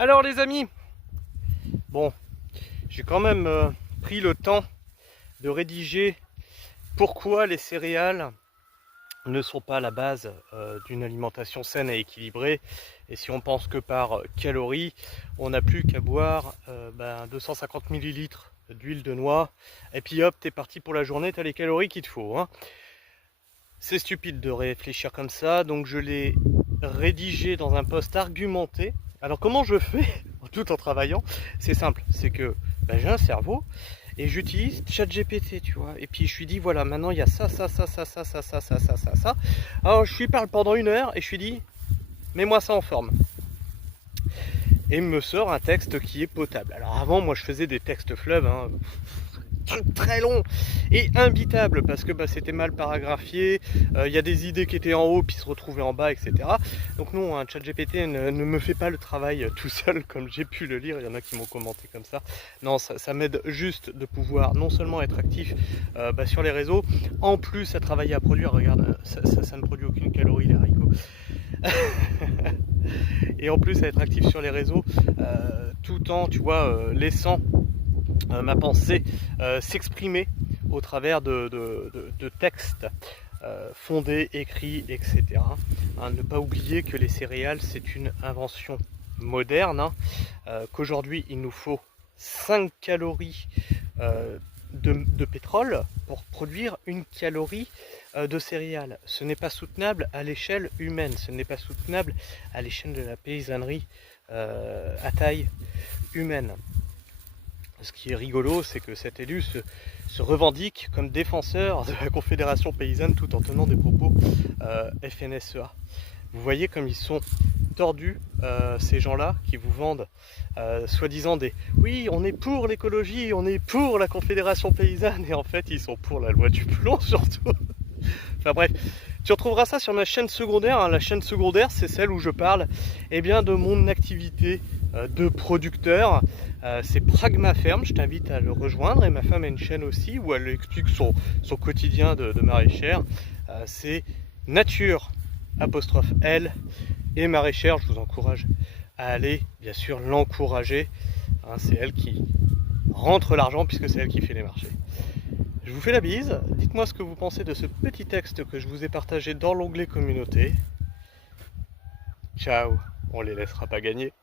Alors les amis, bon, j'ai quand même pris le temps de rédiger pourquoi les céréales ne sont pas la base d'une alimentation saine et équilibrée. Et si on pense que par calories, on n'a plus qu'à boire 250 ml d'huile de noix, et puis hop, t'es parti pour la journée, t'as les calories qu'il te faut, hein. C'est stupide de réfléchir comme ça, donc je l'ai rédigé dans un post argumenté. Alors comment je fais tout en travaillant? C'est simple, c'est que j'ai un cerveau et j'utilise ChatGPT, tu vois. Et puis je lui dis voilà, maintenant il y a ça. Alors je lui parle pendant 1 heure et je lui dis mets-moi ça en forme. Et il me sort un texte qui est potable. Alors avant, moi je faisais des textes fleuves, hein, très long et imbitable parce que c'était mal paragraphié, il y a des idées qui étaient en haut puis se retrouvaient en bas, etc. Donc non, un ChatGPT ne me fait pas le travail tout seul comme j'ai pu le lire. Il y en a qui m'ont commenté comme ça. Non, ça m'aide juste de pouvoir non seulement être actif sur les réseaux, en plus à travailler, à produire. Regarde, ça ne produit aucune calorie les haricots. Et en plus à être actif sur les réseaux, tout en, tu vois, laissant ma pensée s'exprimer au travers de textes fondés, écrits, etc. Ne pas oublier que les céréales, c'est une invention moderne, qu'aujourd'hui il nous faut 5 calories de pétrole pour produire 1 calorie de céréales. Ce n'est pas soutenable à l'échelle humaine, ce n'est pas soutenable à l'échelle de la paysannerie à taille humaine. Ce qui est rigolo, c'est que cet élu se revendique comme défenseur de la Confédération paysanne tout en tenant des propos FNSEA. Vous voyez comme ils sont tordus, ces gens-là qui vous vendent soi-disant des « oui, on est pour l'écologie, on est pour la Confédération paysanne » et en fait, ils sont pour la loi du plomb surtout. Enfin bref, tu retrouveras ça sur ma chaîne secondaire, hein. La chaîne secondaire, c'est celle où je parle de mon activité de producteur. C'est Pragma Ferme, je t'invite à le rejoindre. Et ma femme a une chaîne aussi où elle explique son quotidien de maraîchère. C'est Nature _L et maraîchère. Je vous encourage à aller, bien sûr, l'encourager. C'est elle qui rentre l'argent puisque c'est elle qui fait les marchés. Je vous fais la bise, dites-moi ce que vous pensez de ce petit texte que je vous ai partagé dans l'onglet communauté. Ciao, on les laissera pas gagner.